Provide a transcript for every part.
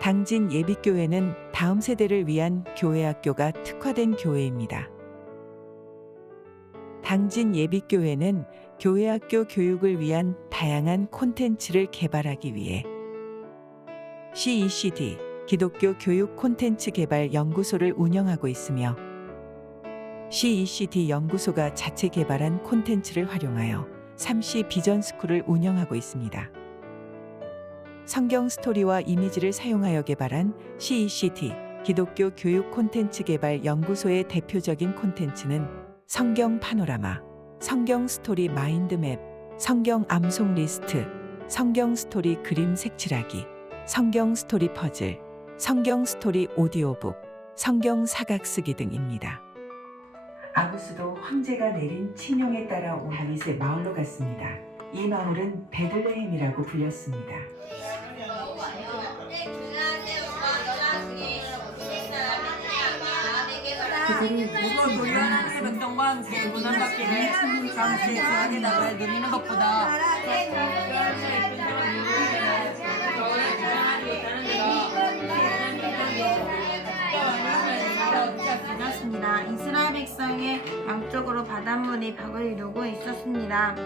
당진 예비교회는 다음 세대를 위한 교회학교가 특화된 교회입니다. 당진 예비교회는 교회학교 교육을 위한 다양한 콘텐츠를 개발하기 위해 CECD 기독교 교육 콘텐츠 개발 연구소를 운영하고 있으며 CECD 연구소가 자체 개발한 콘텐츠를 활용하여 3C 비전 스쿨을 운영하고 있습니다. 성경 스토리와 이미지를 사용하여 개발한 CECD 기독교 교육 콘텐츠 개발 연구소의 대표적인 콘텐츠는 성경 파노라마, 성경 스토리 마인드맵, 성경 암송 리스트, 성경 스토리 그림 색칠하기, 성경 스토리 퍼즐, 성경 스토리 오디오북, 성경 사각 쓰기 등입니다. 아구스도 황제가 내린 칙령에 따라 온 다윗의 마을로 갔습니다. 이 마을은 베들레헴이라고 불렸습니다. 노래하는 하나님의 백성과 제 문안받기를 잠시 중하게 나가야 누리는 것보다 지났습니다. 이스라엘 백성의 양쪽으로 바닷물이 벽을 이루고 있었습니다.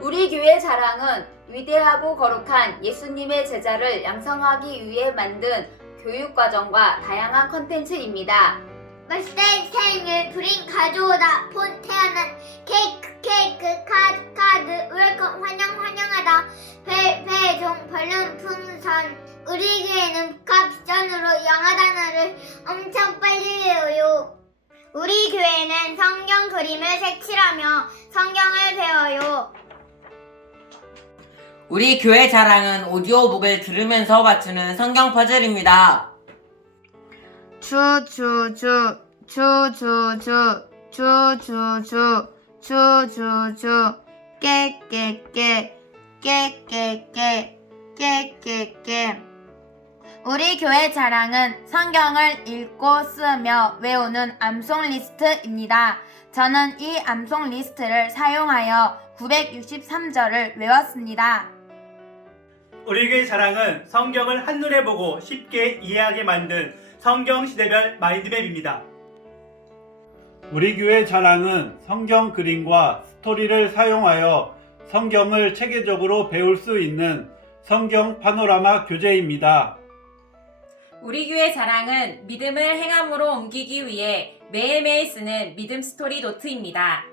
우리 교회 자랑은 위대하고 거룩한 예수님의 제자를 양성하기 위해 만든 교육과정과 다양한 컨텐츠입니다. birthday 생일 드링 가져오다. 폰 태어난 케이크 케이크 카드 카드 웰컴 환영 환영하다. 배 배종 벌룬 풍선. 우리 교회는 북합전으로 영어 단어를 엄청 빨리 외워요. 우리 교회는 성경 그림을 색칠하며 성경 우리 교회 자랑은 오디오북을 들으면서 맞추는 성경 퍼즐입니다. 주주주 주주주 주주주 주주주 깨깨깨 깨깨깨 깨깨깨 우리 교회 자랑은 성경을 읽고 쓰며 외우는 암송 리스트입니다. 저는 이 암송 리스트를 사용하여 963절을 외웠습니다. 우리 교회 자랑은 성경을 한눈에 보고 쉽게 이해하게 만든 성경 시대별 마인드맵입니다. 우리 교회 자랑은 성경 그림과 스토리를 사용하여 성경을 체계적으로 배울 수 있는 성경 파노라마 교재입니다. 우리 교회 자랑은 믿음을 행함으로 옮기기 위해 매일매일 쓰는 믿음 스토리 노트입니다.